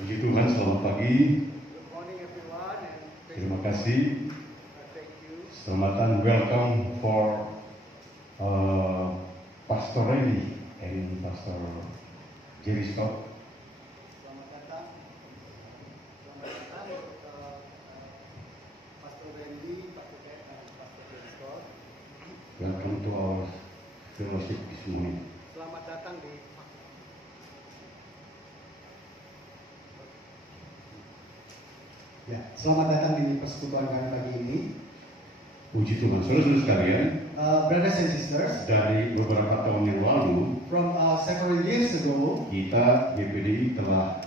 Puji Tuhan, selamat pagi. Good morning, everyone, and Terima kasih. thank you. Selamat dan welcome for Pastor Randy and Pastor Jerry Scott. Selamat datang. Pastor Randy, Pastor Ted, dan Pastor Ted Scott. Welcome to our fellowship this morning. Selamat datang di Selamat datang di persekutuan kami pagi ini. Puji Tuhan, saudara-saudara sekalian. Brothers and sisters, Dari beberapa tahun yang lalu, from several years ago, kita GPDI telah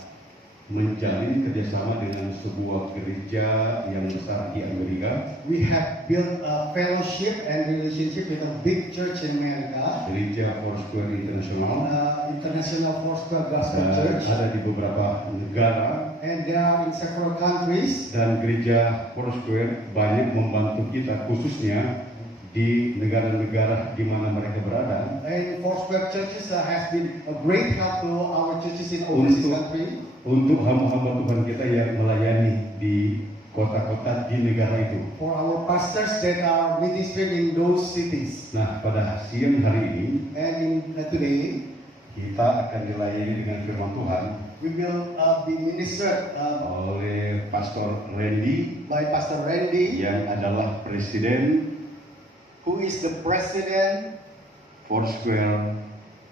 menjalin kerjasama dengan sebuah gereja yang besar di Amerika, we have built a fellowship and relationship with a big church in America, gereja Foursquare International, International Foursquare Gospel dan Church, ada di beberapa negara. and they are in several countries. Dan gereja Foursquare banyak membantu kita, khususnya di negara-negara di mana mereka berada, And Foursquare churches has been a great help to our churches in overseas country. untuk hamba-hamba Tuhan kita yang melayani di kota-kota di negara itu. For our pastors that are ministering in those cities. Nah, pada siang hari ini And in today, kita akan dilayani dengan firman Tuhan we will be ministered oleh Pastor Randy by Pastor Randy, yang adalah Presiden who is the president Foursquare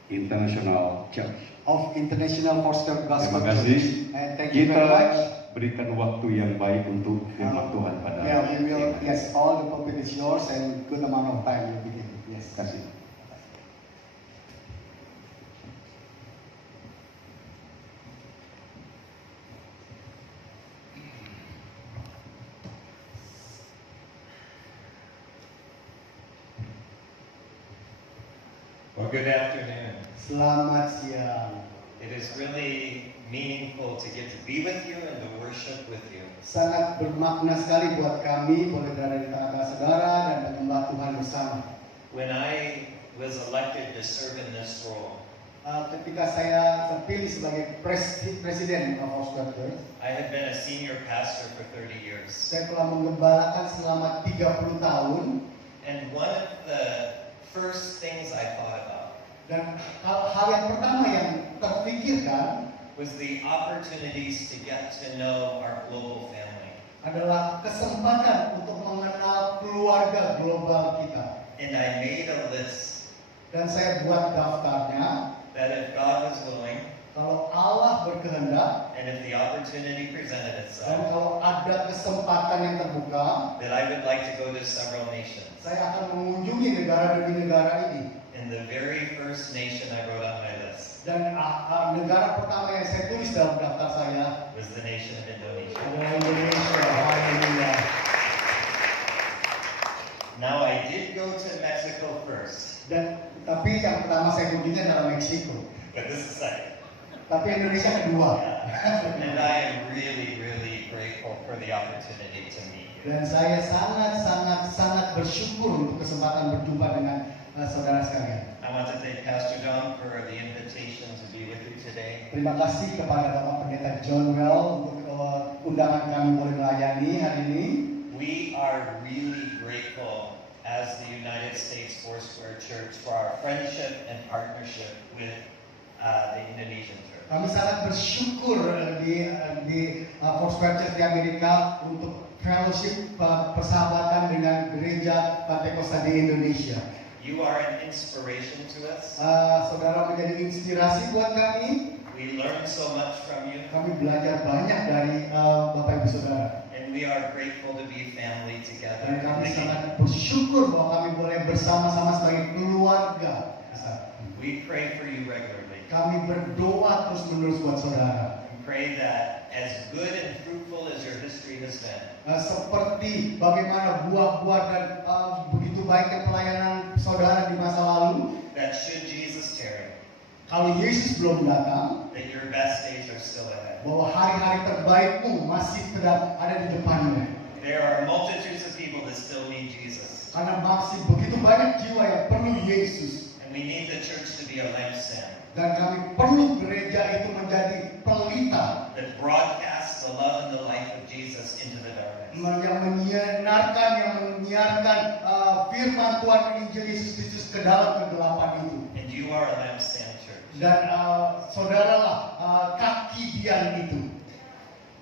International Church. of International Foursquare Gospel Terima kasih. Church. And thank you Kita very much. berikan waktu yang baik untuk firman Tuhan pada Yeah, we will. siang hari. Yes, all the pulpit is yours and good amount of time will be given. Yes. Terima kasih. Well, good afternoon. Selamat siang. It is really meaningful to get to be with you and to worship with you. Sangat bermakna sekali buat kami boleh berada di tengah-tengah saudara dan menyembah Tuhan bersama. When I was elected to serve in this role, Ketika saya terpilih sebagai presiden of Foursquare Church, I had been a senior pastor for 30 years. saya telah menggembalakan selama 30 tahun. And one of the first things I thought about Dan hal yang pertama yang terpikirkan was the opportunities to get to know our global family. adalah kesempatan untuk mengenal keluarga global kita. And I made a list Dan saya buat daftarnya, that if God was willing, kalau Allah berkehendak and if the opportunity presented dan itself, kalau ada kesempatan yang terbuka, that I would like to go to several nations. saya akan mengunjungi negara demi negara ini. And the very first nation I wrote on my list Dan negara pertama yang saya tulis dalam daftar saya was the nation of Indonesia. adalah Indonesia. Haleluya. Now I did go to Mexico first, Tapi yang pertama saya kunjungi adalah Meksiko. but this is second. Tapi Indonesia kedua. And I am really, really grateful for the opportunity to meet you. Dan saya sangat bersyukur untuk kesempatan berjumpa dengan saudara sekalian. I want to thank Pastor John for the invitation to be with you today. Terima kasih kepada Bapak Pendeta John Well untuk undangan kami boleh melayani hari ini. We are really grateful as the United States Foursquare Church for our friendship and partnership with the Indonesian Church. Kami sangat bersyukur di Foursquare Church di Amerika untuk fellowship persahabatan dengan gereja Pantekosta di Indonesia. You are an inspiration to us. Saudara menjadi inspirasi buat kami. We learn so much from you. Kami belajar banyak dari Bapak Ibu Saudara. And we are grateful to be family together. Dan kami sangat bersyukur bahwa kami boleh bersama-sama sebagai keluarga. We pray for you regularly. Kami berdoa terus-menerus buat saudara. We pray that as good and fruitful as your history has been, Seperti bagaimana buah-buah dan begitu baiknya pelayanan saudara di masa lalu, that should Jesus tarry, kalau Yesus belum datang, that your best days are still ahead. bahwa hari-hari terbaikmu masih ada di depannya. There are multitudes of people that still need Jesus. Karena masih begitu banyak jiwa yang perlu Yesus. And we need the church to be a lampstand Dan kami perlu gereja itu menjadi pelita that brought yang menyiarkan firman Tuhan Injil Yesus Kristus ke dalam kegelapan itu. And you are a lampstand church. Dan saudaralah kaki dian itu.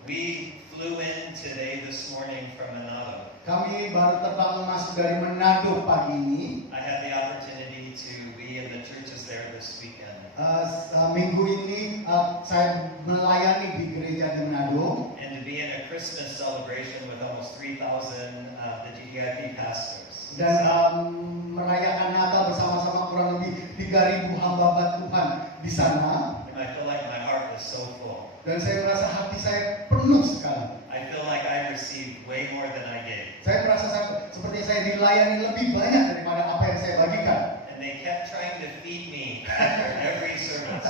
We flew in today this morning from Manado. Kami baru terbang masuk dari Manado pagi ini. I had the opportunity to be in the churches there this weekend. Minggu ini saya melayani di gereja di Manado. And to be in a Christmas celebration with almost 3,000 the GDIP pastors. Dan merayakan Natal bersama-sama kurang lebih 3.000 hamba Tuhan di sana. And I feel like my heart is so full. Dan saya merasa hati saya penuh sekali. I feel like I received way more than I gave. Saya merasa seperti saya dilayani lebih banyak daripada apa yang saya bagikan. And they kept trying to feed me after every service.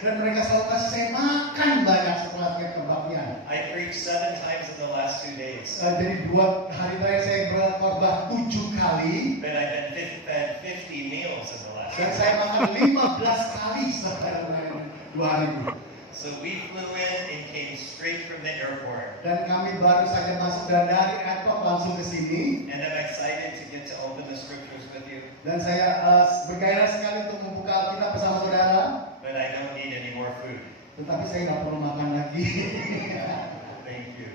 Dan mereka selalu kasih saya makan banyak setelah setiap kebaktian. I preached 7 times in the last 2 days. Jadi 2 hari terakhir saya berkhotbah 7 kali. But I've been fed 50 meals in the last Dan 2 saya days. makan 15 kali setelah 2 hari itu. So we flew in and came straight from the airport. Dan kami baru saja masuk dan dari airport langsung ke sini. And I'm excited to get to open the scriptures with you. Dan saya bergairah sekali untuk membuka Alkitab bersama saudara. But I don't need any more food. Tetapi saya nggak perlu makan lagi. Thank you.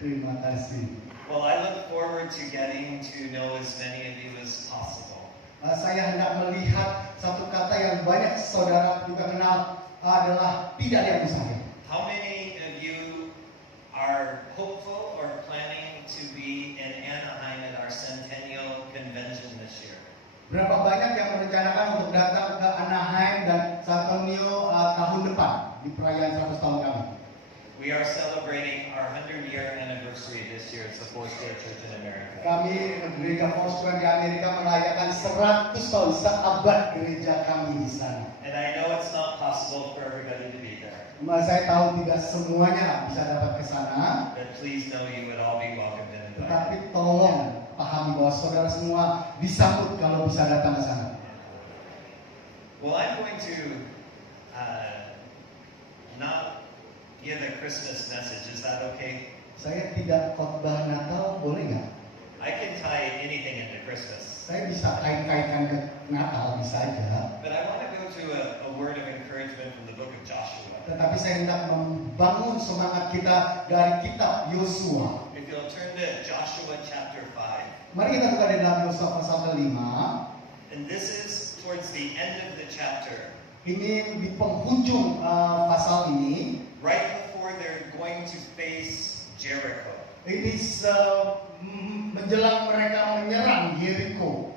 Terima kasih. Well, I look forward to getting to know as many of you as possible. Saya hendak melihat satu kata yang banyak saudara juga kenal adalah tidak ada yang mustahil. How many of you are hopeful or planning to be in Anaheim at our Centennial Convention this year? Berapa banyak yang merencanakan untuk datang ke Anaheim dan Centennial tahun depan di perayaan 100 tahun kami? We are celebrating our 100-year anniversary this year as the Foursquare Church in America. Kami gereja Foursquare di Amerika merayakan 100 tahun seabad gereja kami di sana. And I know it's not possible for everybody to be there, Saya tahu tidak semuanya bisa dapat ke sana, but please know you would all be welcomed and invited. tetapi tolong pahami bahwa saudara semua disambut kalau bisa datang ke sana. Well, I'm going to not give a Christmas message. Is that okay? Saya tidak khotbah Natal, boleh nggak? I can tie anything into Christmas. Saya bisa kait-kaitkan ke Natal, bisa aja. But I want to go to a word of encouragement from the book of Joshua. Tetapi saya hendak membangun semangat kita dari kitab Yosua. If you'll turn to Joshua chapter 5. Mari kita buka di dalam Yosua pasal 5. And this is towards the end of the chapter. Ini di penghujung pasal ini. Right before they're going to face Jericho. Ini menjelang mereka menyerang Jericho.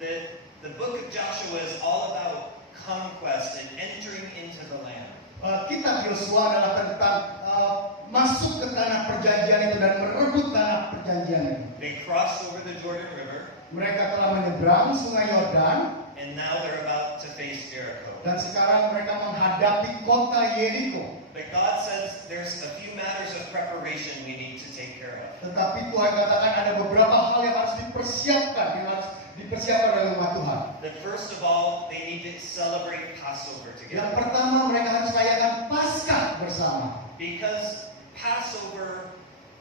The book of Joshua is all about conquest and entering into the land. Kitab Yosua adalah tentang masuk ke tanah perjanjian itu dan merebut tanah perjanjian itu. They crossed over the Jordan River, Mereka telah menyeberang sungai Yordan and now they're about to face Jericho. dan sekarang mereka menghadapi kota Yeriko. But God says there's a few matters of preparation we need to take care of. Tetapi Tuhan katakan ada beberapa hal yang harus dipersiapkan, oleh umat Tuhan. That first of all, they need to celebrate Passover Yang together. pertama mereka harus rayakan Paskah bersama. Because Passover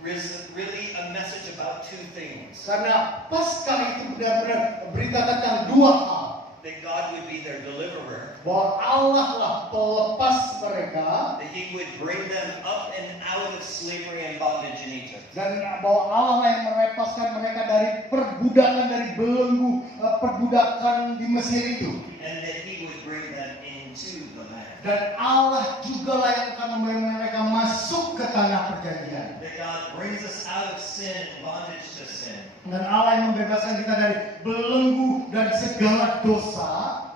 is really a message about 2 things. Karena Paskah itu benar-benar berita tentang 2 hal. That God would be their deliverer, Bahwa Allah lah pelepas mereka, that He would bring them up and out of slavery and bondage in Egypt. dan bahwa Allah lah yang melepaskan mereka dari perbudakan, dari belenggu perbudakan di Mesir itu. And that He would bring them into the land. Dan Allah juga lah yang akan membawa mereka masuk ke tanah perjanjian. That God brings us out of sin and bondage to sin. Dan Allah yang membebaskan kita dari belenggu dan segala dosa,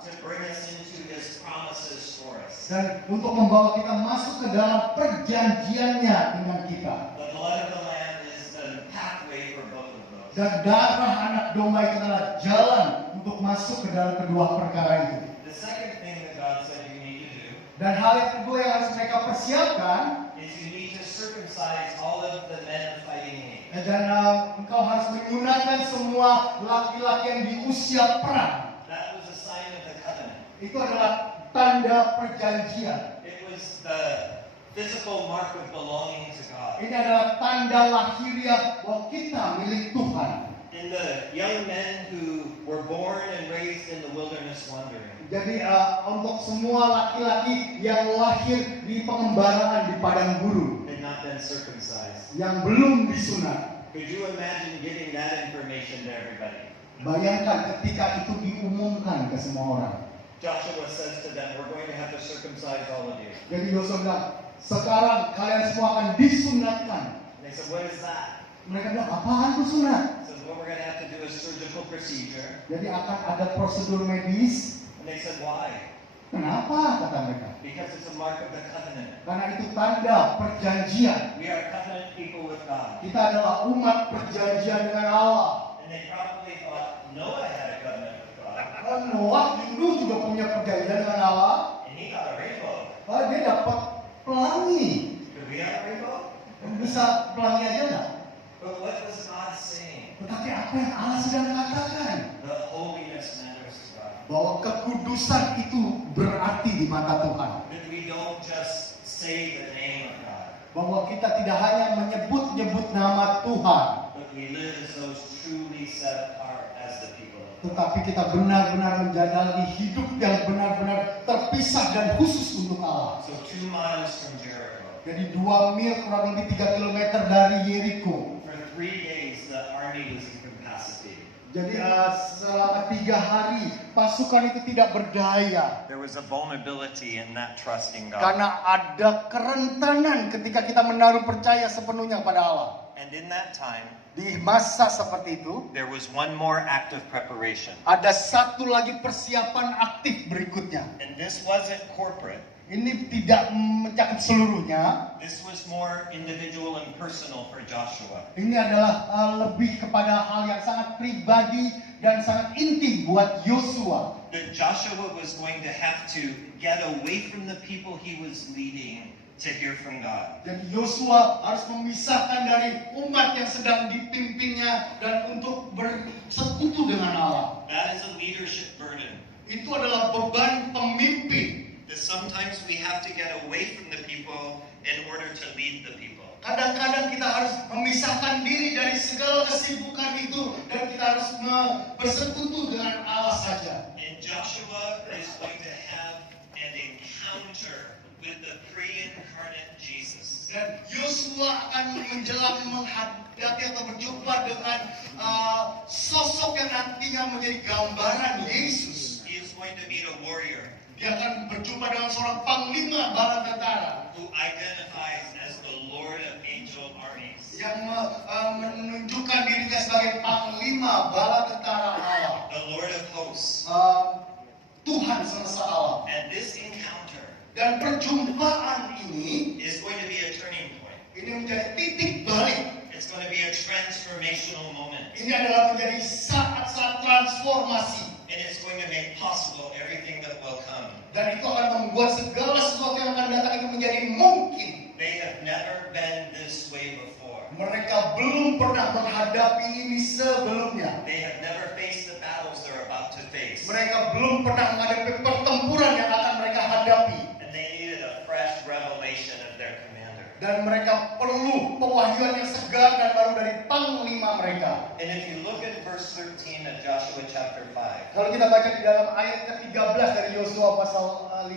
To bring us into His promises for us. dan untuk membawa kita masuk ke dalam perjanjiannya dengan kita. The blood of the Lamb is the pathway for both of those. Dan darah anak domba itu adalah jalan untuk masuk ke dalam kedua perkara itu. The second thing that God said you need to do Dan hal yang kedua yang harus mereka persiapkan, is you need to circumcise all of the men fighting in age. dan engkau harus menyunatkan semua laki-laki yang di usia perang. That was a sign of the covenant. Itu adalah tanda perjanjian. It was the physical mark of belonging to God. Ini adalah tanda lahiriah bahwa kita milik Tuhan. In the young men who were born and raised in the wilderness wandering, Jadi untuk semua laki-laki yang lahir di pengembaraan di padang gurun, had not been circumcised. yang belum disunat. Could you imagine giving that information to everybody? Bayangkan ketika itu diumumkan ke semua orang. Joshua says to them, we're going to have to circumcise all of you. Jadi Yosua bilang, sekarang kalian semua akan disunatkan. And they said, what is that? Mereka bilang, apaan tuh sunat? He says, what we're going to have to do is surgical procedure. Jadi akan ada prosedur medis. And they said, why? Kenapa? Kata mereka. Because it's a mark of the covenant. Karena itu tanda perjanjian. We are covenant people with God. Kita adalah umat perjanjian dengan Allah. And they probably thought Noah had a covenant with God. Noah dulu juga punya perjanjian dengan Allah. And he got a rainbow. Dia dapat pelangi. Could we have a rainbow? Bisa pelangi aja nggak? But what was God saying? Tetapi apa yang Allah sedang katakan? The holiness matters to God. Bahwa kekudusan itu berarti di mata Tuhan. That we don't just say the name of God, Bahwa kita tidak hanya menyebut-nyebut nama Tuhan, but we live as those truly set apart as the people of God. tetapi kita benar-benar menjalani hidup yang benar-benar terpisah dan khusus untuk Allah. So 2 miles from Jericho. Jadi 2 mil kurang lebih 3 kilometer dari Yeriko. For 3 days, the army was incapacitated. Jadi selama 3 hari pasukan itu tidak berdaya. There was a vulnerability in that trusting God. Karena ada kerentanan ketika kita menaruh percaya sepenuhnya pada Allah. And in that time, Di masa seperti itu, there was one more act of preparation. ada satu lagi persiapan aktif berikutnya. And this wasn't corporate. Ini tidak mencakup seluruhnya. This was more individual and personal for Joshua. Ini adalah lebih kepada hal yang sangat pribadi dan sangat intim buat Yosua. That Joshua was going to have to get away from the people he was leading to hear from God. Dan Yosua harus memisahkan dari umat yang sedang dipimpinnya dan untuk bersekutu dengan Allah. That is a leadership burden. Itu adalah beban pemimpin. That sometimes we have to get away from the people in order to lead the people. Kadang-kadang kita harus memisahkan diri dari segala kesibukan itu dan kita harus bersekutu dengan Allah saja. And Joshua is going to have an encounter with the pre-incarnate Jesus. Dan Yosua akan menjelang menghadapi atau berjumpa dengan sosok yang nantinya menjadi gambaran Yesus. He is going to meet a warrior Dia akan berjumpa dengan seorang panglima bala tentara who identifies as the Lord of angel armies. yang menunjukkan dirinya sebagai panglima bala tentara Allah, The Lord of hosts. Tuhan semesta Allah. And this encounter Dan perjumpaan ini is going to be a turning point. menjadi titik balik. It's going to be a transformational moment. Ini adalah menjadi saat-saat transformasi. And it's going to make possible everything that will come. Dan itu akan membuat segala sesuatu yang akan datang itu menjadi mungkin. They have never been this way before. Mereka belum pernah menghadapi ini sebelumnya. They have never faced the battles they're about to face. Mereka belum pernah menghadapi pertempuran yang akan mereka hadapi. And they needed a fresh revelation of their commander. Dan mereka perlu pewahyuan yang segar dan baru dari panglima mereka. And if you look at verse 13 of Joshua chapter 5, Kalau kita baca di dalam ayat ke-13 dari Yosua pasal 5.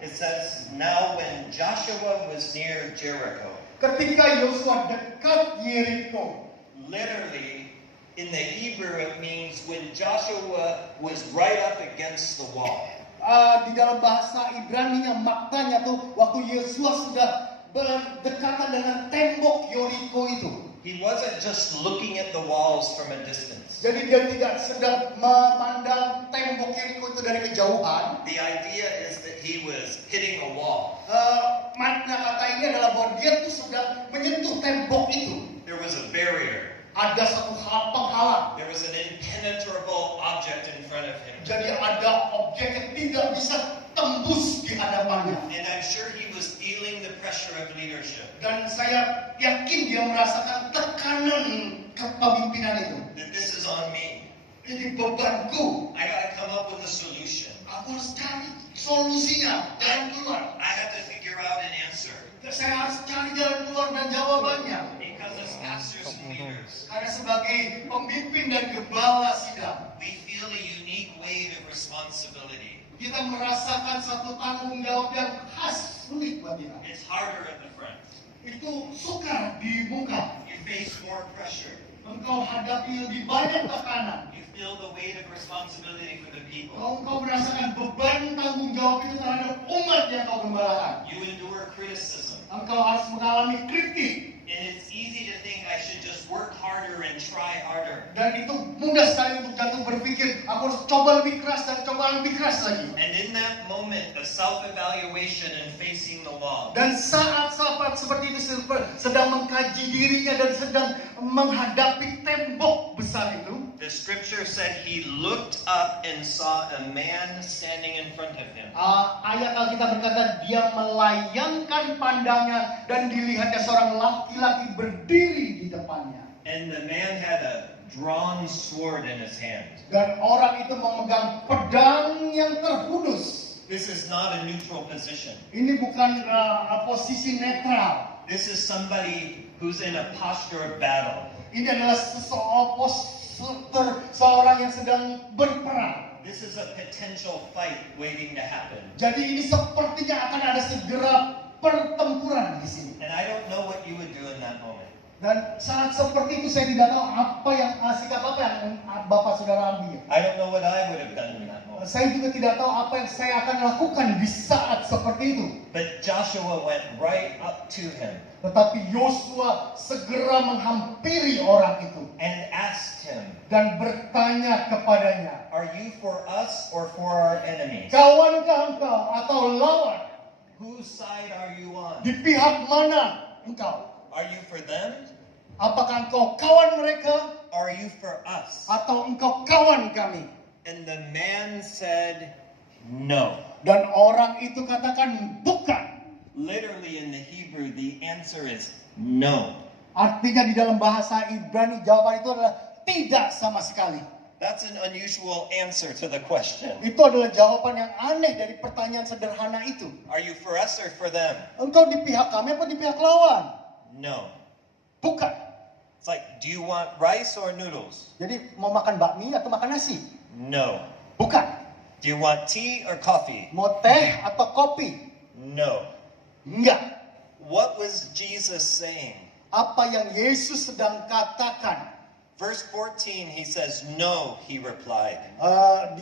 it says, Now when Joshua was near Jericho, Ketika Yosua dekat Yeriko. literally in the Hebrew it means when Joshua was right up against the wall. Di dalam bahasa Ibrani-nya maknanya tuh waktu Yosua sudah berdekatan dengan tembok Yeriko itu. He wasn't just looking at the walls from a distance. Jadi dia tidak sedang memandang tembok Yeriko itu dari kejauhan. The idea is that he was hitting a wall. Makna kata ini adalah bahwa dia tuh sedang menyentuh tembok itu. There was a barrier. Ada satu hal penghalang. There was an impenetrable object in front of him. Jadi ada objek yang tidak bisa tembus di hadapannya. And I'm sure he was feeling the pressure of leadership. Dan saya yakin dia merasakan tekanan kepemimpinan itu. That this is on me. Ini bebanku. I gotta come up with a solution. Aku harus cari solusinya, jalan keluar. I have to figure out an answer. kita. It's harder at the front. Itu sukar di muka. You face more pressure. Engkau hadapi lebih banyak tekanan. You feel the weight of responsibility for the people. Engkau merasakan beban tanggung jawab itu terhadap umat yang kau gembalakan. You endure criticism. Engkau harus mengalami kritik. And it's easy to think I should just work harder and try harder. Dan itu mudah sekali untuk jatuh berpikir, aku harus coba lebih keras dan coba lebih keras lagi. And in that moment of self-evaluation and facing the law, Dan saat-saat seperti itu sedang mengkaji dirinya dan sedang menghadapi tembok besar itu. the scripture said he looked up and saw a man standing in front of him. Ayat Alkitab berkata dia melayangkan pandangnya dan dilihatnya seorang laki-laki berdiri di depannya. And the man had a drawn sword in his hand. Dan orang itu memegang pedang yang terhunus. This is not a neutral position. Ini bukan posisi netral. This is somebody who's in a posture of battle. Ini adalah seorang yang sedang berperang. This is a potential fight waiting to happen. Jadi ini sepertinya akan ada segera pertempuran di sini. And I don't know what you would do in that moment. Dan saat seperti itu saya tidak tahu apa yang sikap apa yang Bapak Saudara ambil. I don't know what I would have done in that moment. Saya juga tidak tahu apa yang saya akan lakukan di saat seperti itu. But Joshua went right up to him Tetapi Yosua segera menghampiri orang itu and asked him, dan bertanya kepadanya, "Are you for us or for our enemies? kawankah engkau atau lawan? Whose side are you on? Di pihak mana engkau? Are you for them Apakah engkau kawan mereka or are you for us?" atau engkau kawan kami? And the man said, "No." Dan orang itu katakan bukan. Literally in the Hebrew, the answer is no. Artinya di dalam bahasa Ibrani jawaban itu adalah tidak sama sekali. That's an unusual answer to the question. Itu adalah jawaban yang aneh dari pertanyaan sederhana itu. Are you for us or for them? Engkau di pihak kami apa di pihak lawan? No. Bukan. It's like, do you want rice or noodles? Jadi mau makan bakmi atau makan nasi? No. Bukan. Do you want tea or coffee? Mau teh atau kopi? No. Enggak. What was Jesus saying? Apa yang Yesus sedang katakan? Verse 14, he says, "No," he replied.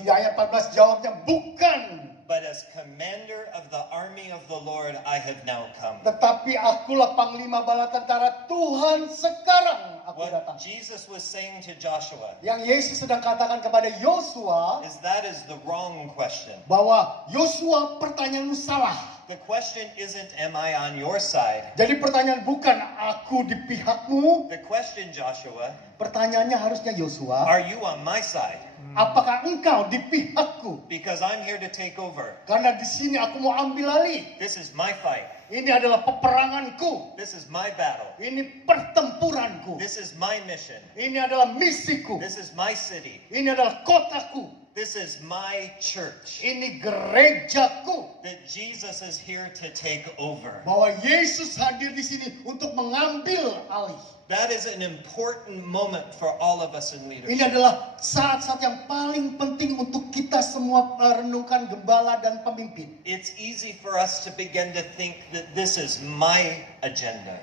Di ayat 14 jawabnya bukan. "But as commander of the army of the Lord, I have now come." Tetapi akulah panglima bala tentara Tuhan sekarang aku What datang. Jesus was saying to Joshua Yang Yesus sedang katakan kepada Yosua is that is the wrong question. bahwa Yosua pertanyaanmu salah. The question isn't, am I on your side? Jadi pertanyaan bukan aku di pihakmu. The question, Joshua, Pertanyaannya harusnya Yosua, are you on my side? apakah engkau di pihakku? Because I'm here to take over. Karena di sini aku mau ambil alih. This is my fight. Ini adalah peperanganku. This is my battle. Ini pertempuranku. This is my mission. Ini adalah misiku. This is my city. Ini adalah kotaku. This is my church. Ini gerejaku. That Jesus is here to take over. Bahwa Yesus hadir di sini untuk mengambil alih. That is an important moment for all of us in Ini leadership. adalah saat-saat yang paling penting untuk kita semua renungkan gembala dan pemimpin. It's easy for us to begin to think that this is my agenda.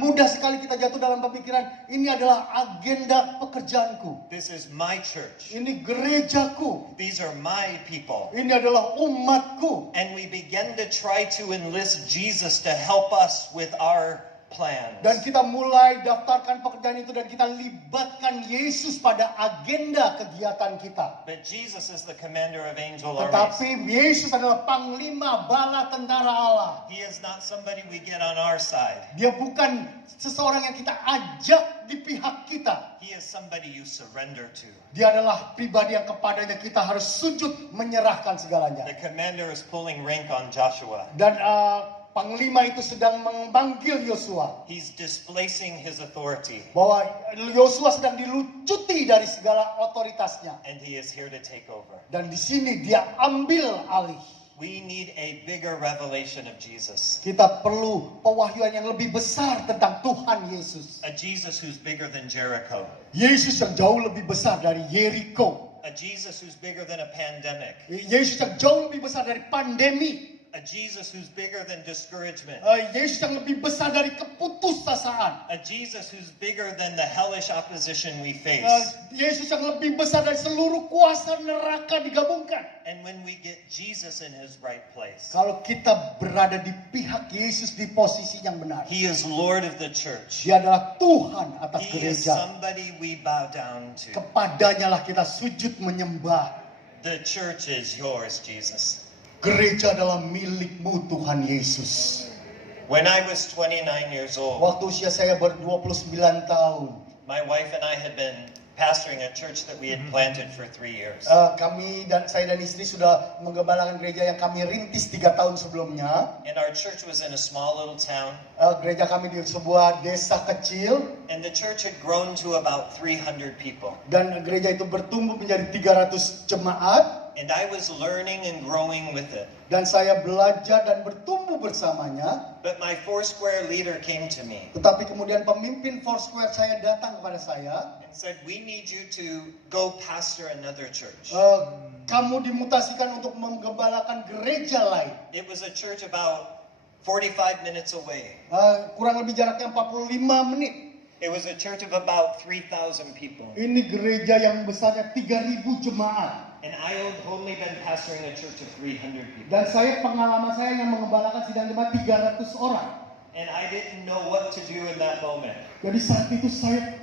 Mudah sekali kita jatuh dalam pemikiran, ini adalah agenda pekerjaanku. This is my church. Ini gerejaku. These are my people. Ini adalah umatku. And we begin to try to enlist Jesus to help us with our plans. Dan kita mulai daftarkan pekerjaan itu dan kita libatkan Yesus pada agenda kegiatan kita. But Jesus is the commander of angel armies. Tetapi Yesus adalah panglima bala tentara Allah. He is not somebody we get on our side. Dia bukan seseorang yang kita ajak di pihak kita. He is somebody you surrender to. Dia adalah pribadi yang kepadanya kita harus sujud menyerahkan segalanya. The commander is pulling rank on Joshua. Dan panglima itu sedang memanggil Yosua. He's displacing his authority. Bahwa Yosua sedang dilucuti dari segala otoritasnya. And he is here to take over. Dan di sini dia ambil alih. We need a bigger revelation of Jesus. Kita perlu pewahyuan yang lebih besar tentang Tuhan Yesus. A Jesus who's bigger than Jericho. Yesus yang jauh lebih besar dari Yeriko. A Jesus who's bigger than a pandemic. Yesus yang jauh lebih besar dari pandemi. A Jesus who's bigger than discouragement. Yesus yang lebih besar dari keputusasaan. A Jesus who's bigger than the hellish opposition we face. Yesus yang lebih besar dari seluruh kuasa neraka digabungkan. And when we get Jesus in his right place, Kalau kita berada di pihak Yesus di posisi yang benar, he is Lord of the church. Dia adalah Tuhan atas He is gereja. somebody we bow down to. Kepadanya lah kita sujud menyembah. The church is yours, Jesus. Gereja adalah milikmu Tuhan Yesus. When I was 29 years old, Waktu usia saya ber-29 tahun, my wife and I had been pastoring a church that we had planted for 3 years. saya dan istri sudah menggembalakan gereja yang kami rintis 3 tahun sebelumnya. And our church was in a small little town, Gereja kami di sebuah desa kecil, and the church had grown to about 300 people. dan gereja itu bertumbuh menjadi 300 jemaat. And I was learning and growing with it. Dan saya belajar dan bertumbuh bersamanya. But my Foursquare leader came to me Tetapi kemudian pemimpin Foursquare saya datang kepada saya. and said, "We need you to go pastor another church." Kamu dimutasikan untuk menggembalakan gereja lain. It was a church about 45 minutes away. Kurang lebih jaraknya 45 menit. It was a church of about 3,000 people. Ini gereja yang besarnya 3.000 jemaat. And I had only been pastoring a church of 300 people. Dan pengalaman saya yang mengembalakan sidang jemaat 300 orang. And I didn't know what to do in that moment. Jadi saat itu saya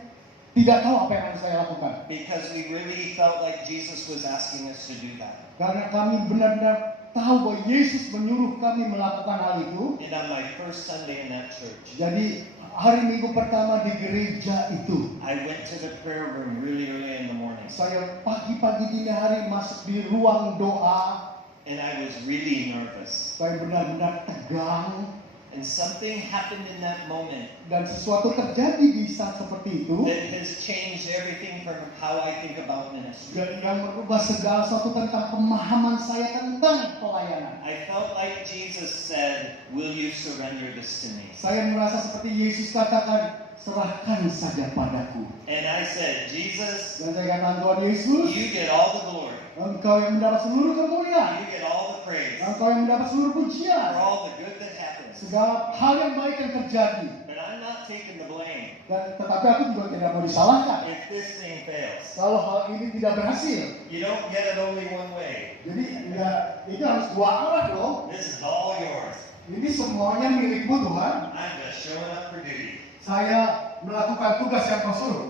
tidak tahu apa yang harus saya lakukan. Because we really felt like Jesus was asking us to do that. Karena kami benar-benar tahu bahwa Yesus menyuruh kami melakukan hal itu. And on my first Sunday in that church, Jadi hari Minggu pertama di gereja itu, I went to the prayer room really early in the morning. saya pagi-pagi dini hari masuk di ruang doa. And I was really nervous. Saya benar-benar tegang. And something happened in that moment Dan sesuatu terjadi di saat seperti itu. that has changed everything from how I think about ministry. Dan yang merubah segala sesuatu tentang pemahaman saya tentang pelayanan. I felt like Jesus said, "Will you surrender this to me?" Saya merasa seperti Yesus katakan, serahkan saja padaku. And I said, "Jesus, Dan saya katakan, Tuhan Yesus, you get all the glory. Engkau yang mendapat seluruh kemuliaan. You get all the praise Engkau yang mendapat seluruh for pujian. all the good that happens. Segala hal yang baik yang terjadi. But I'm not taking the blame Dan tetapi aku juga tidak mau disalahkan. if this thing fails. Kalau hal ini tidak berhasil. You don't get it only one way. Jadi ya, itu harus dua arah dong. This is all yours. Ini semuanya milikmu Tuhan. I'm just showing up for duty. Saya melakukan tugas yang kau suruh.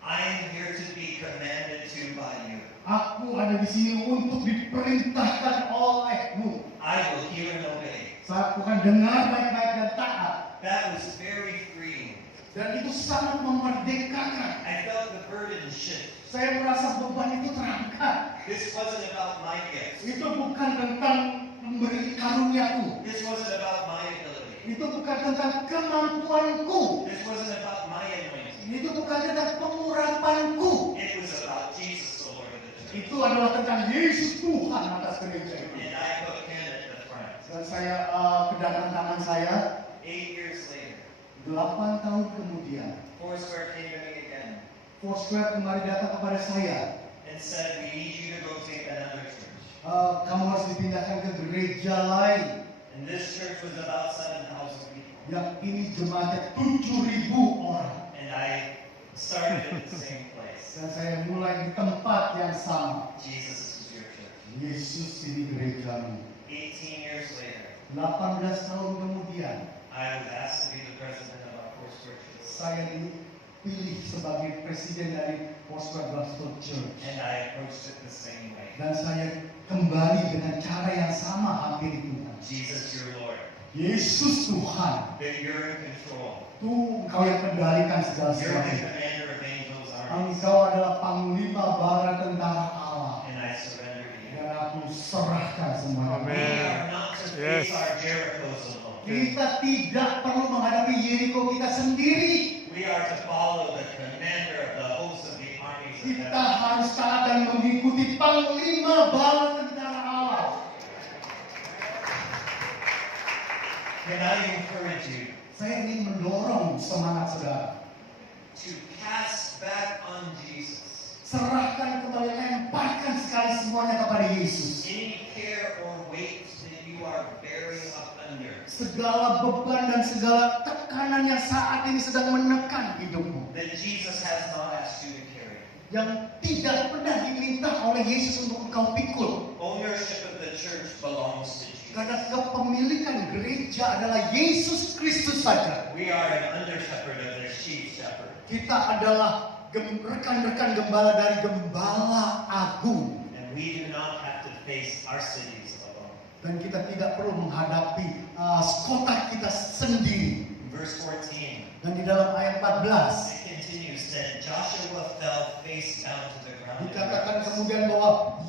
I am here to be commanded to by you. Aku ada di sini untuk diperintahkan olehmu. I will hear and obey. Saya akan dengar baik-baik dan taat. That was very freeing. Dan itu sangat memerdekakan. I felt the burden shift. Saya merasa beban itu terangkat. This wasn't about my gifts. Itu bukan tentang memberi karuniaku. This wasn't about my ability. Itu bukan tentang kemampuanku. This wasn't about my anointing. Itu bukan tentang pengurapanku. It was about Jesus, the Lord of the church. Itu adalah tentang Yesus Tuhan atas gereja itu. And I put him at the front. Dan saya kedatangan tangan saya 8 years later, 8 tahun kemudian. Foursquare came to me again Foursquare kembali datang kepada saya. and said, "We need you to go take another church." Kamu harus dipindahkan ke gereja lain. And this church was about 7,000 people. Yang ini jemaatnya 7.000 orang. And I started at the same place. Dan saya mulai di tempat yang sama. Jesus, this is your church. Yesus ini gerejamu. 18 years later, 18 tahun kemudian, I was asked to be the president of our Foursquare church. saya dipilih sebagai presiden dari Foursquare Gospel Church. And I approached it the same way. Dan saya kembali dengan cara yang sama hampir Tuhan. Jesus, your Lord. Yesus Tuhan. That you're in control. Tuh Engkau yang kendalikan segala You're the sesuatu. commander of angels' armies. Engkau adalah panglima bala tentara Allah. And I surrender to you. Dan aku serahkan semuanya. We are not to face our Jerichos alone. Kita tidak perlu menghadapi Yeriko kita sendiri. We are to follow the commander of the host of the armies of Kita heaven. harus taat dan mengikuti panglima bala tentara Allah. Can I encourage you Saya ingin mendorong semangat saudara. to cast back on Jesus Serahkan kembali, lemparkan sekali semuanya kepada Yesus. any care or weight that you are bearing segala beban dan segala tekanan yang saat ini sedang menekan hidupmu, that Jesus has not asked you to carry. yang tidak pernah diminta oleh Yesus untuk engkau pikul. Ownership of the church belongs to Jesus. Karena kepemilikan gereja adalah Yesus Kristus saja. We are an under shepherd of their chief shepherd. Kita adalah rekan-rekan gembala dari Gembala Agung. And we do not have to face our cities alone. Dan kita tidak perlu menghadapi kota kita sendiri. Verse 14, Dan di dalam ayat 14 it continues that Joshua fell face down to the ground. dikatakan kemudian bahwa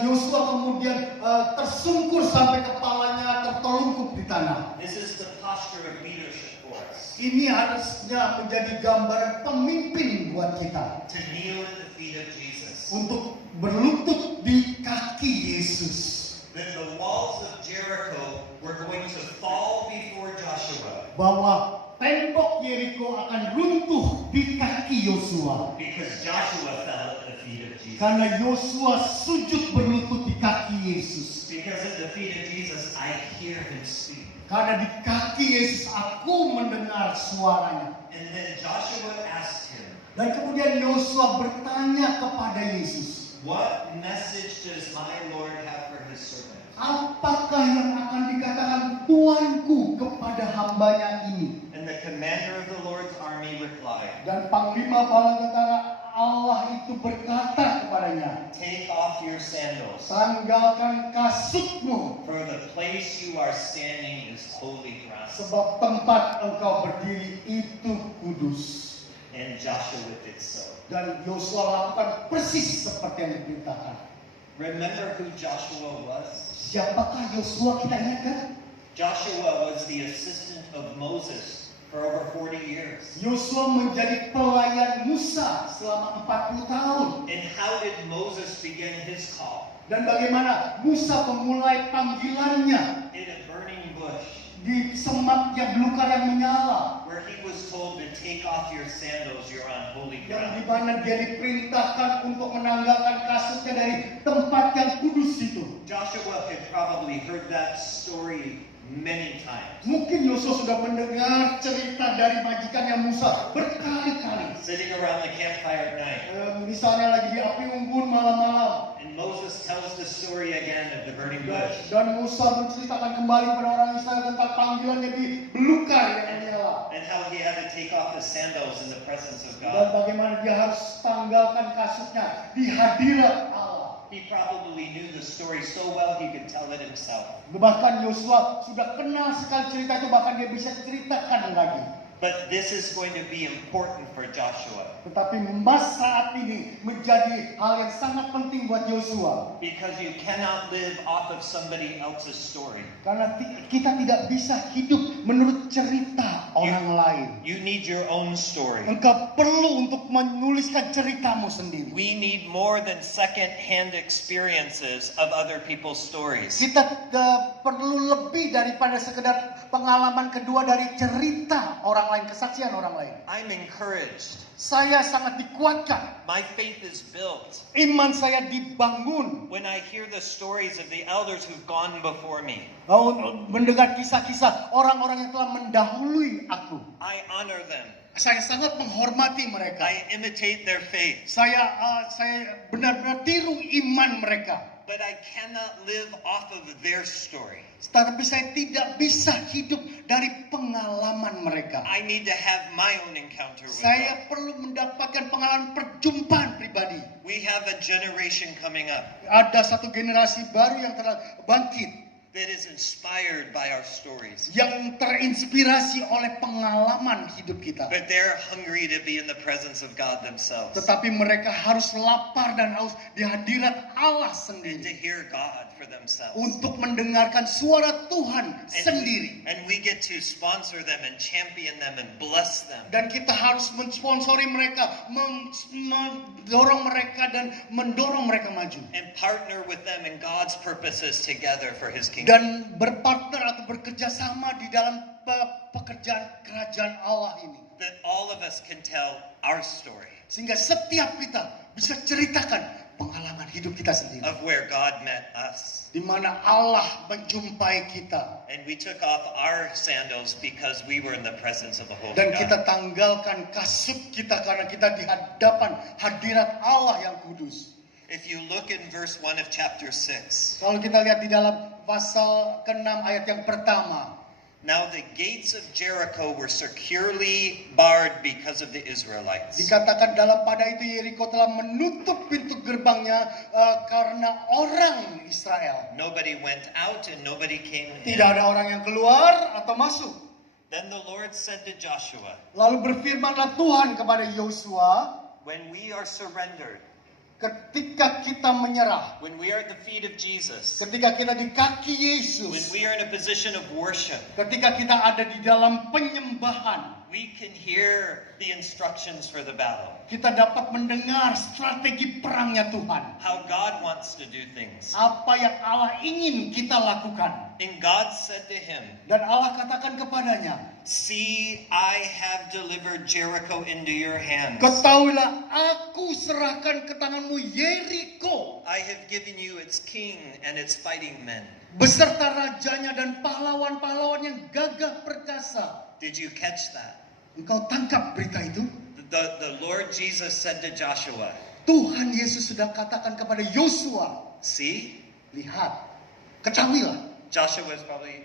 Yosua kemudian tersungkur sampai kepalanya tertelungkup di tanah. This is the posture of leadership for us. Ini harusnya menjadi gambaran pemimpin buat kita To kneel at the feet of Jesus. untuk berlutut di kaki Yesus. That the walls of Jericho were going to fall before Joshua Bahwa tembok Yeriko akan runtuh di kaki Yosua. because Joshua fell at the feet of Jesus. Karena Yosua sujud berlutut di kaki Yesus. Because at the feet of Jesus, I hear him speak. Karena di kaki Yesus aku mendengar suaranya. And then Joshua asked him, Dan kemudian Yosua bertanya kepada Yesus, what message does my Lord have for his servant? apakah yang akan dikatakan Tuanku kepada hambanya ini? And the commander of the Lord's army replied, Dan Panglima Bala Tentara Allah itu berkata kepadanya, take off your sandals, tanggalkan kasutmu, for the place you are standing is holy ground. sebab tempat engkau berdiri itu kudus. And Joshua did so. Dan Yosua lakukan persis seperti yang diperintahkan. Remember who Joshua was? Siapakah Yosua, kita ingat kan? Joshua was the assistant of Moses for over 40 years. Yosua menjadi pelayan Musa selama 40 tahun. And how did Moses begin his call? Dan bagaimana Musa memulai panggilannya In a burning bush, di semak yang belukar yang menyala, where he was told to take off your sandals, you're on holy yang di ground. mana dia diperintahkan untuk menanggalkan kasutnya dari tempat yang kudus itu. Joshua had probably heard that story many times. Mungkin Yosua sudah mendengar cerita dari majikannya Musa berkali-kali. Sitting around the campfire at night. Misalnya lagi di api unggun malam-malam. And Moses tells the story again of the burning bush. Dan Musa menceritakan kembali kepada orang Israel tentang panggilannya di belukar yang menyala. And how he had to take off his sandals in the presence of Dan God. bagaimana dia harus tanggalkan kasutnya di hadirat Allah. He probably knew the story so well he could tell it himself. Bahkan Yosua sudah kenal sekali cerita itu, bahkan dia bisa ceritakan lagi. But this is going to be important for Joshua. Tetapi mas saat ini menjadi hal yang sangat penting buat Yosua. Because you cannot live off of somebody else's story. Karena kita tidak bisa hidup menurut cerita orang lain. You need your own story. Engkau perlu untuk menuliskan ceritamu sendiri. We need more than second-hand experiences of other people's stories. Kita perlu lebih daripada sekedar pengalaman kedua dari cerita orang lain, kesaksian orang lain. I'm encouraged. Saya sangat dikuatkan. My faith is built Iman saya dibangun. when I hear the stories of the elders who've gone before me. Mendengar kisah-kisah orang-orang yang telah mendahului aku. I honor them. Saya sangat menghormati mereka. I imitate their faith. Saya benar-benar tiru iman mereka. But I cannot live off of their story. Tetapi saya tidak bisa hidup dari pengalaman mereka. I need to have my own encounter with Saya God. perlu mendapatkan pengalaman perjumpaan pribadi. We have a generation coming up Ada satu generasi baru yang telah bangkit, that is inspired by our stories. yang terinspirasi oleh pengalaman hidup kita. But they're hungry to be in the presence of God themselves. Tetapi mereka harus lapar dan haus di hadirat Allah And to sendiri. hear God for themselves. Untuk mendengarkan suara Tuhan sendiri. And we get to sponsor them and champion them and bless them. Dan kita harus mensponsori mereka, mendorong mereka dan mendorong mereka maju. And partner with them in God's purposes together for His kingdom. Dan berpartner atau bekerja sama di dalam pekerjaan kerajaan Allah ini. That all of us can tell our story. Sehingga setiap kita bisa ceritakan pengalaman hidup kita sendiri. of where God met us. Di mana Allah menjumpai kita. And we took off our sandals because we were in the presence of the Holy Dan God. kita tanggalkan kasut kita karena kita di hadapan hadirat Allah yang kudus. If you look in verse 1 of chapter 6, Kalau kita lihat di dalam pasal ke-6 ayat yang pertama. now the gates of Jericho were securely barred because of the Israelites. Dikatakan dalam pada itu Yeriko telah menutup pintu gerbangnya karena orang Israel. Nobody went out and nobody came in. Tidak ada orang yang keluar atau masuk. Then the Lord said to Joshua, Lalu berfirmanlah Tuhan kepada Yosua, when we are surrendered, ketika kita menyerah, when we are at the feet of Jesus, ketika kita di kaki when Yesus, we are in a position of worship, ketika kita ada di dalam penyembahan, we can hear the instructions for the battle. kita dapat mendengar strategi perangnya Tuhan. How God wants to do things. Apa yang Allah ingin kita lakukan. And God said to him, Dan Allah katakan kepadanya, see, I have delivered Jericho into your hands. ketahuilah aku serahkan ke tanganmu Yeriko, I have given you its king and its fighting men. beserta rajanya dan pahlawan-pahlawan yang gagah perkasa. Did you catch that? Engkau tangkap berita itu? The Lord Jesus said to Joshua, Tuhan Yesus sudah katakan kepada Yosua, see? lihat, ketahuilah. Joshua was probably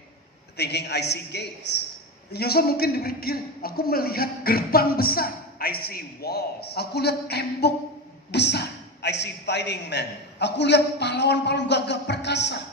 thinking, I see gates. Yosua mungkin berpikir, aku melihat gerbang besar. I see walls. Aku lihat tembok besar. I see fighting men. Aku lihat pahlawan-pahlawan gagah perkasa.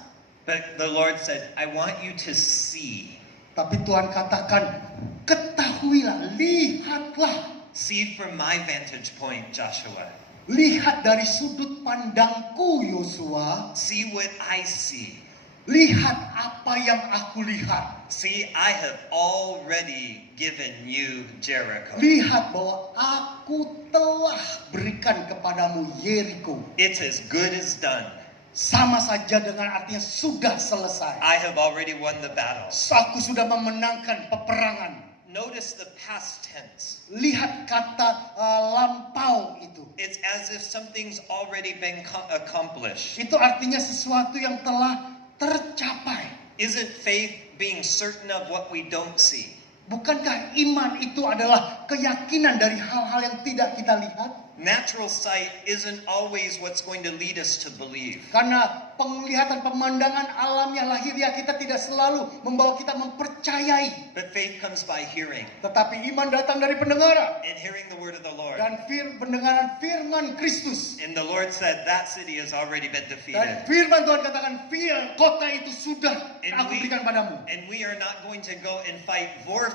But the Lord said, I want you to see. Tapi Tuhan katakan, ketahuilah, lihatlah. See from my vantage point, Joshua. Lihat dari sudut pandangku, Yosua. See what I see. Lihat apa yang aku lihat. See, I have already given you Jericho. Lihat bahwa aku telah berikan kepadamu Yeriko. It's as good as done. Sama saja dengan artinya sudah selesai. I have already won the battle. Aku sudah memenangkan peperangan. Notice the past tense. Lihat kata lampau itu. It's as if something's already been accomplished. Itu artinya sesuatu yang telah tercapai. Isn't faith being certain of what we don't see? Bukankah iman itu adalah keyakinan dari hal-hal yang tidak kita lihat? Natural sight isn't always what's going to lead us to believe. Karena penglihatan pemandangan alamnya lahiriah kita tidak selalu membawa kita mempercayai. But faith comes by hearing, Tetapi iman datang dari pendengaran. and hearing the word of the Lord. Dan pendengaran firman Kristus. And the Lord said, that city has already been Dan defeated. firman Tuhan katakan, kota itu sudah And aku we, berikan padamu. and we are not going to go and fight for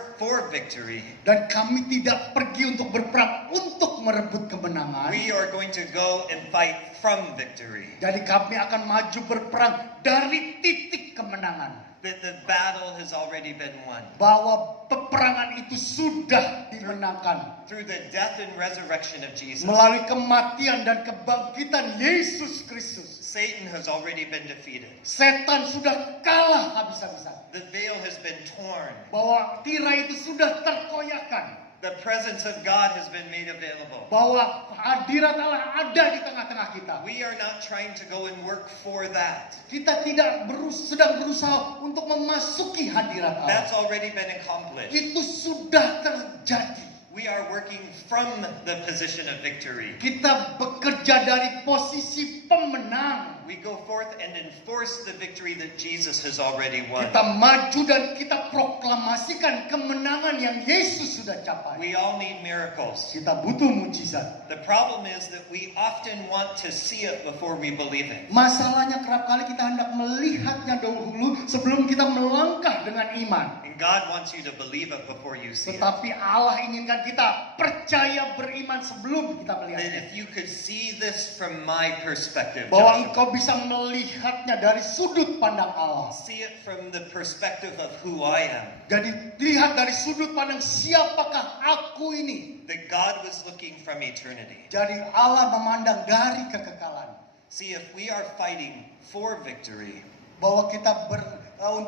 victory. Dan kami tidak pergi untuk berperang untuk merebut kemenangan. We are going to go and fight from victory. Jadi kami akan maju berperang dari titik kemenangan. That the battle has already been won. Bahwa peperangan itu sudah dimenangkan. Through the death and resurrection of Jesus. Melalui kematian dan kebangkitan Yesus Kristus. Satan has already been defeated. Setan sudah kalah habis-habisan. The veil has been torn. Bahwa tirai itu sudah terkoyakkan. The presence of God has been made available. Bahwa hadirat Allah ada di tengah-tengah kita. We are not trying to go and work for that. Kita tidak sedang berusaha untuk memasuki hadirat Allah. That's already been accomplished. Itu sudah terjadi. We are working from the position of victory. Kita bekerja dari posisi pemenang. We go forth and enforce the victory that Jesus has already won. Kita maju dan kita proklamasikan kemenangan yang Yesus sudah capai. We all need miracles. Kita butuh mujizat. The problem is that we often want to see it before we believe it. Masalahnya kerap kali kita hendak melihatnya dahulu sebelum kita melangkah dengan iman. And God wants you to believe it before you see it. Tetapi Allah inginkan kita percaya beriman sebelum kita That melihatnya. if you could see this from my perspective, Bahwa Joshua, engkau bisa melihatnya dari sudut pandang Allah. see it from the perspective of who I am. Jadi lihat dari sudut pandang siapakah aku ini. That God was looking from eternity. Jadi Allah memandang dari kekekalan. See, if we are fighting for victory, Bahwa kita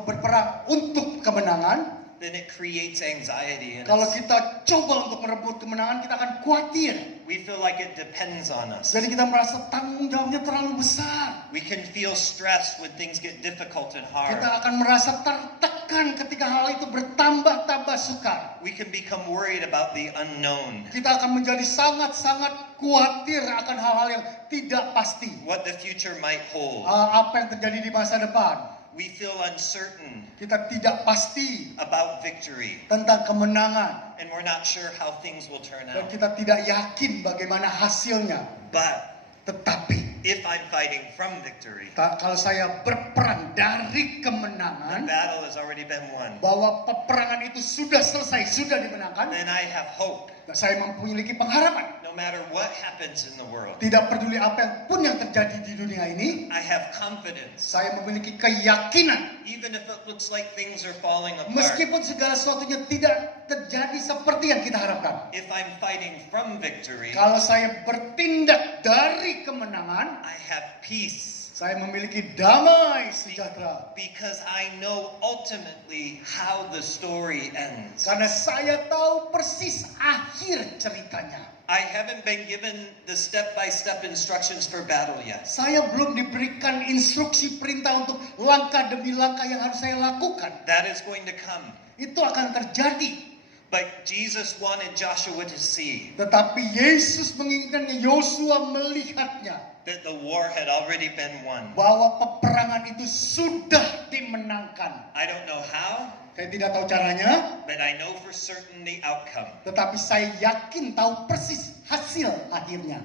berperang untuk kemenangan. then it creates anxiety in Kalau us. kita coba untuk merebut kemenangan, kita akan khawatir. We feel like it depends on us. Jadi kita merasa tanggung jawabnya terlalu besar. We can feel stressed when things get difficult and hard. Kita akan merasa tertekan ketika hal itu bertambah-tambah sukar. We can become worried about the unknown, Kita akan menjadi sangat-sangat khawatir akan hal-hal yang tidak pasti. what the future might hold. Apa yang terjadi di masa depan. We feel uncertain Kita tidak pasti about victory, tentang kemenangan. and we're not sure how things will turn Dan out. kita tidak yakin bagaimana hasilnya. But Tetapi if I'm fighting from victory, kalau saya berperang dari the kemenangan, battle has already been won, bahwa peperangan itu sudah selesai, sudah dimenangkan, then I have hope. saya memiliki pengharapan. No matter what happens in the world, Tidak peduli apa pun yang terjadi di dunia ini, I have confidence. saya memiliki keyakinan. Even if it looks like things are falling apart, Meskipun segala sesuatunya tidak terjadi seperti yang kita harapkan. if I'm fighting from victory, Kalau saya bertindak dari kemenangan, I have peace. saya memiliki damai sejahtera. Because I know ultimately how the story ends. Karena saya tahu persis akhir ceritanya. I haven't been given the step-by-step instructions for battle yet. Saya belum diberikan instruksi perintah untuk langkah demi langkah yang harus saya lakukan. That is going to come. Itu akan terjadi. But Jesus wanted Joshua to see Tetapi Yesus menginginkannya Yosua melihatnya. that the war had already been won. Bahwa peperangan itu sudah dimenangkan. I don't know how, Saya tidak tahu caranya. but I know for certain the outcome. Tetapi saya yakin tahu persis hasil akhirnya.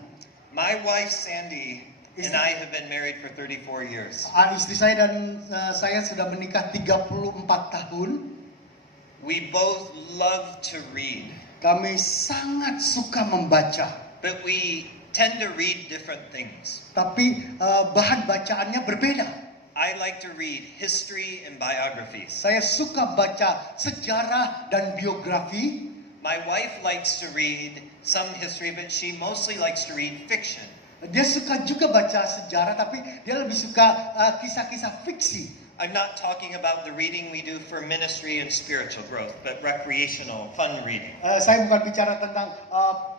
My wife Sandy and I have been married for 34 years. Istri saya dan saya sudah menikah 34 tahun. We both love to read, Kami sangat suka membaca. but we tend to read different things. Tapi bahan bacaannya berbeda. I like to read history and biographies. Saya suka baca sejarah dan biografi. My wife likes to read some history, but she mostly likes to read fiction. Dia suka juga baca sejarah, tapi dia lebih suka kisah-kisah fiksi. I'm not talking about the reading we do for ministry and spiritual growth, but recreational, fun reading. Saya bukan bicara tentang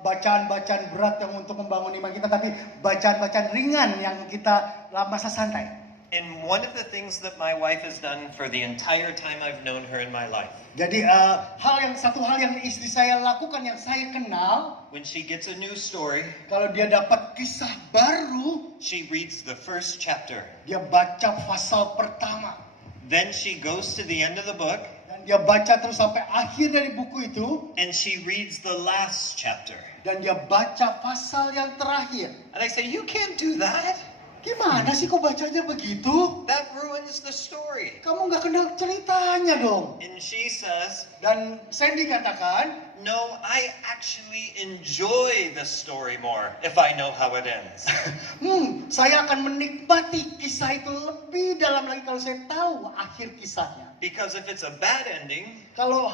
bacaan-bacaan berat yang untuk membangun iman kita, tapi bacaan-bacaan ringan yang kita masa santai. And one of the things that my wife has done for the entire time I've known her in my life, Jadi satu hal yang istri saya lakukan yang saya kenal, when she gets a new story, kalau dia dapat kisah baru, she reads the first chapter. dia baca pasal pertama. Then she goes to the end of the book Dan dia baca terus sampai akhir dari buku itu. and she reads the last chapter. Dan dia baca pasal yang terakhir. And I say, you can't do that. Gimana sih kok bacanya begitu? That ruins the story. Kamu nggak kenal ceritanya dong. And she says, Dan Sandy katakan, no, I actually enjoy the story more if I know how it ends. saya akan menikmati kisah itu lebih dalam lagi kalau saya tahu akhir kisahnya. Because if it's a bad ending, Kalau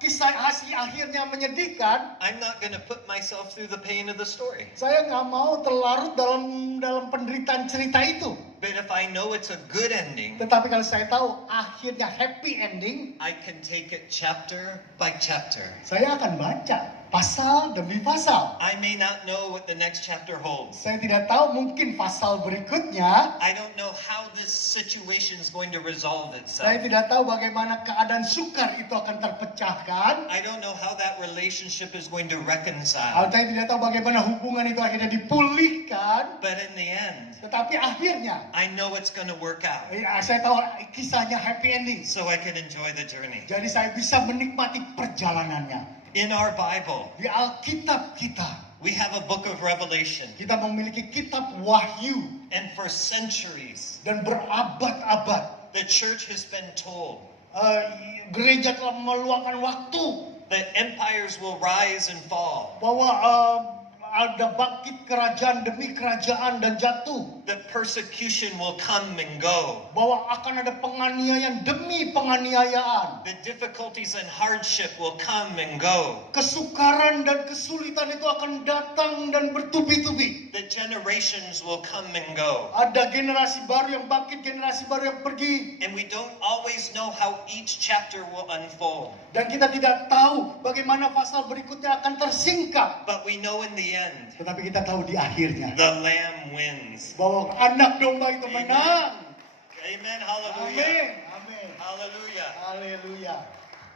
kisah hasil akhirnya menyedihkan, I'm not going to put myself through the pain of the story. saya nggak mau terlarut dalam penderitaan cerita itu. But if I know it's a good ending, Tetapi kalau saya tahu akhirnya happy ending, I can take it chapter by chapter. saya akan baca pasal demi pasal. I may not know what the next chapter holds. Saya tidak tahu mungkin pasal berikutnya. I don't know how this situation is going to resolve Saya itself. tidak tahu bagaimana keadaan sukar itu akan terpecahkan. I don't know how that relationship is going to reconcile. Saya tidak tahu bagaimana hubungan itu akhirnya dipulihkan. But in the end, Tetapi akhirnya, I know it's going to work out. saya tahu kisahnya happy ending. So I can enjoy the journey. Jadi saya bisa menikmati perjalanannya. In our Bible, Di Alkitab kita, we have a book of Revelation. kita memiliki kitab Wahyu. And for centuries, Dan berabad-abad, the church has been told gereja telah meluangkan waktu that empires will rise and fall. bahwa ada bangkit kerajaan demi kerajaan dan jatuh. That persecution will come and go. Bahwa akan ada penganiayaan demi penganiayaan. That difficulties and hardship will come and go. Kesukaran dan kesulitan itu akan datang dan bertubi-tubi. That generations will come and go. Ada generasi baru yang bangkit, generasi baru yang pergi. And we don't always know how each chapter will unfold. Dan kita tidak tahu bagaimana pasal berikutnya akan tersingkap. But we know in the end, Tetapi kita tahu di akhirnya the Lamb wins. bahwa anak domba itu Amen. menang. Amen. Hallelujah. Amin. Amin. Hallelujah. Haleluya.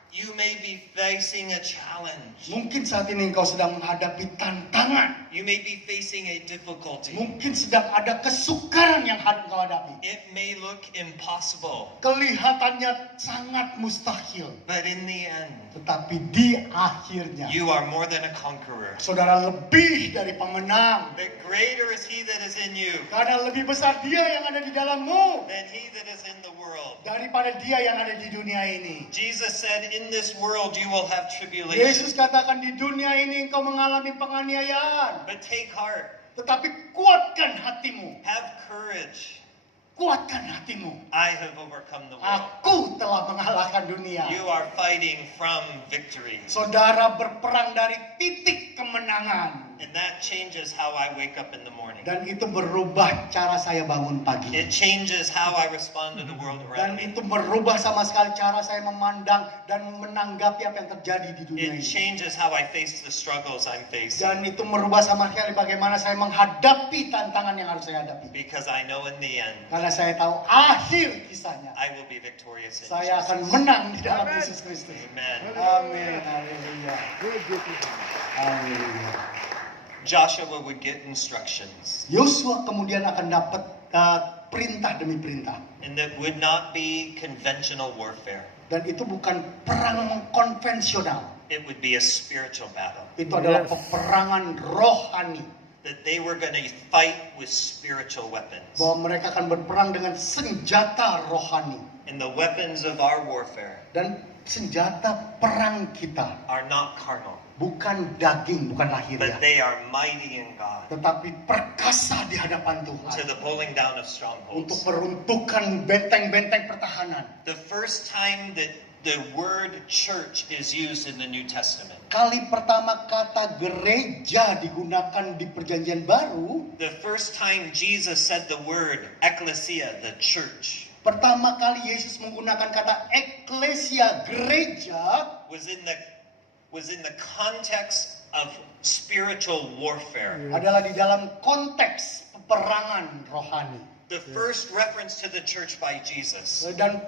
You may be facing a challenge. Mungkin saat ini engkau sedang menghadapi tantangan. You may be facing a difficulty. Mungkin sedang ada kesukaran yang engkau hadapi. It may look impossible, Kelihatannya sangat mustahil. but in the end, Tetapi di akhirnya, you are more than a conqueror. saudara lebih dari pemenang. The greater is He that is in you Karena lebih besar dia yang ada di dalammu than he that is in the world. daripada dia yang ada di dunia ini. Jesus said, in this world you will have tribulation. Yesus katakan di dunia ini engkau mengalami penganiayaan. But take heart, Tetapi kuatkan hatimu. have courage. Kuatkan hatimu. I have overcome the world. Aku telah mengalahkan dunia. You are fighting from victory. Saudara berperang dari titik kemenangan. And that changes how I wake up in the morning. Dan itu berubah cara saya bangun pagi. It changes how I respond to the world Dan around me. itu merubah sama sekali cara saya memandang dan menanggapi apa yang terjadi di dunia It ini. changes how I face the struggles I'm facing. Dan itu merubah sama sekali bagaimana saya menghadapi tantangan yang harus saya hadapi. Because I know in the end, Karena saya tahu akhir kisahnya. I will be victorious in Saya akan Jesus. menang di dalam Yesus Kristus. Amen. Amin. Haleluya. Haleluya. Joshua would get instructions, Yosua kemudian akan dapat perintah demi perintah. and that would not be conventional warfare. Dan itu bukan perang konvensional. It would be a spiritual battle. Itu adalah peperangan rohani. That they were going to fight with spiritual weapons. Bahwa mereka akan berperang dengan senjata rohani. And the weapons of our warfare Dan senjata perang kita are not carnal, bukan daging, bukan lahiriah. but they are mighty in God Tetapi perkasa di hadapan to Tuhan. the pulling down of Untuk strongholds. meruntuhkan benteng-benteng pertahanan. The first time that the word church is used in the New Testament, Kali pertama kata gereja digunakan di perjanjian baru. the first time Jesus said the word ecclesia, the church, Pertama kali Yesus menggunakan kata eklesia, gereja, was in the context of spiritual warfare. adalah di dalam konteks peperangan rohani. The first reference to the church by Jesus Dan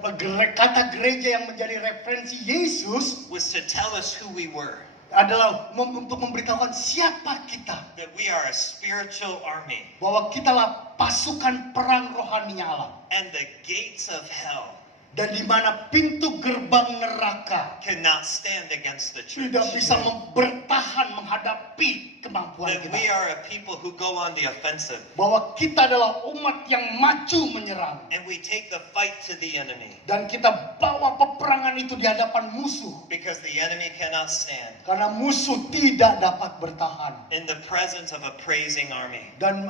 kata gereja yang menjadi referensi Yesus was to tell us who we were, adalah untuk memberitahukan siapa kita. that we are a spiritual army, Bahwa kitalah pasukan perang rohaninya Allah. and the gates of hell Dan di mana pintu gerbang neraka cannot stand against the church. tidak bisa bertahan menghadapi kemampuan That we kita. are a people who go on the offensive, Bahwa kita adalah umat yang maju menyerang. and we take the fight to the enemy, Dan kita bawa peperangan itu di hadapan musuh. because the enemy cannot stand Karena musuh tidak dapat bertahan. in the presence of a praising army, Dan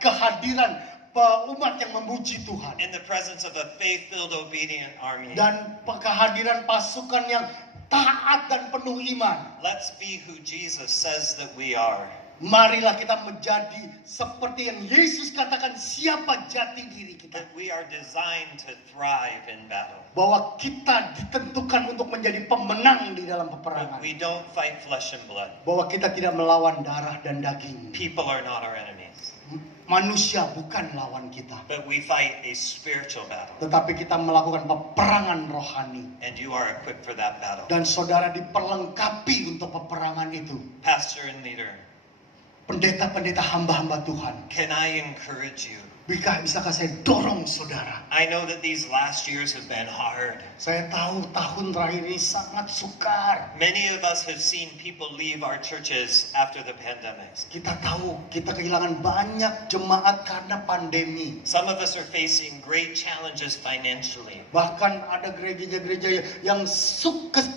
kehadiran umat yang memuji Tuhan. in the presence of a faith-filled, obedient army. Dan kehadiran pasukan yang taat dan penuh iman. Let's be who Jesus says that we are. Marilah kita menjadi seperti yang Yesus katakan siapa jati diri kita. That we are designed to thrive in battle. Bahwa kita ditentukan untuk menjadi pemenang di dalam But peperangan. we don't fight flesh and blood. Bahwa kita tidak melawan darah dan daging. People are not our enemies. Manusia bukan lawan kita. But we fight a spiritual battle. Tetapi kita melakukan peperangan rohani. And you are equipped for that battle. Dan saudara diperlengkapi untuk peperangan itu. Pastor and leader, Pendeta-pendeta hamba-hamba Tuhan. can I encourage you? Bisakah saya dorong saudara? I know that these last years have been hard. Saya tahu tahun terakhir ini sangat sukar. Many of us have seen people leave our churches after the pandemic. Kita tahu kita kehilangan banyak jemaat karena pandemi. Some of us are facing great challenges financially. Bahkan ada gereja-gereja yang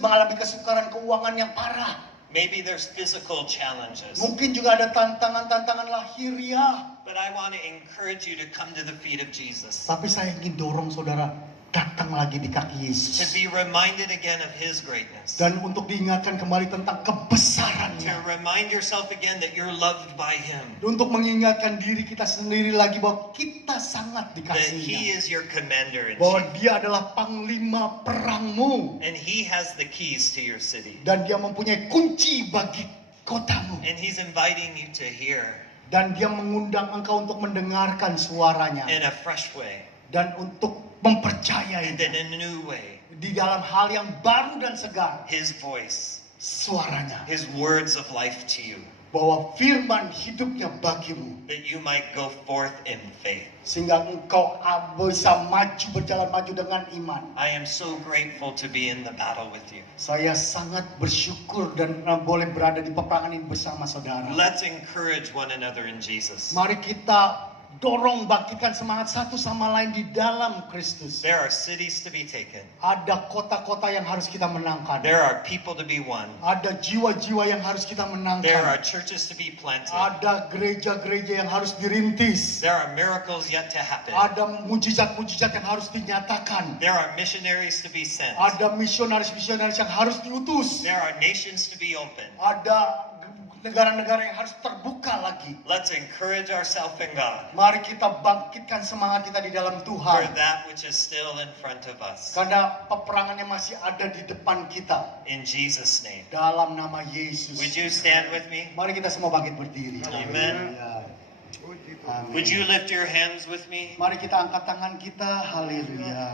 mengalami kesukaran keuangan yang parah. Maybe there's physical challenges. Mungkin juga ada tantangan-tantangan lahiriah. But I want to encourage you to come to the feet of Jesus. Tapi saya ingin dorong saudara datang lagi di kaki To Yesus. be reminded again of His greatness. Dan untuk diingatkan kembali tentang To kebesarannya. remind yourself again that you're loved by Him. Untuk mengingatkan diri kita sendiri lagi bahwa kita sangat That He dikasihinya. is your commander in Bahwa chief. dia adalah panglima perangmu. And He has the keys to your city. Dan dia mempunyai kunci bagi kotamu. And He's inviting you to hear Dan dia mengundang engkau untuk mendengarkan suaranya. in a fresh way Dan untuk and mempercayainya. in a new way. Di dalam hal yang baru dan segar. His voice, Suaranya. His words of life to you. Bahwa firman hidupnya bagimu. That you might go forth in faith. Sehingga engkau bisa maju, berjalan maju dengan iman. I am so grateful to be in the battle with you. Saya sangat bersyukur dan boleh berada di peperangan ini bersama saudara. Let's encourage one another in Jesus. Mari kita dorong, bangkitkan semangat satu sama lain di dalam Kristus. There are cities to be taken. Ada kota-kota yang harus kita menangkan. There are people to be won. Ada jiwa-jiwa yang harus kita There are menangkan. churches to be planted. Ada gereja-gereja yang harus dirintis. There are miracles yet to happen. Ada mujizat-mujizat yang harus dinyatakan. There are missionaries to be sent. Ada misionaris-misionaris yang harus diutus. There are nations to be opened. Ada negara-negara yang harus terbuka lagi. Let's encourage ourselves in God Mari kita bangkitkan semangat kita di dalam for Tuhan. that which is still in front of us. Karena peperangannya masih ada di depan kita. In Jesus' name. Dalam nama Yesus. Would you stand with me? Mari kita semua bangkit berdiri. Amen. Amin. Would you lift your hands with me? Mari kita angkat tangan kita. Haleluya.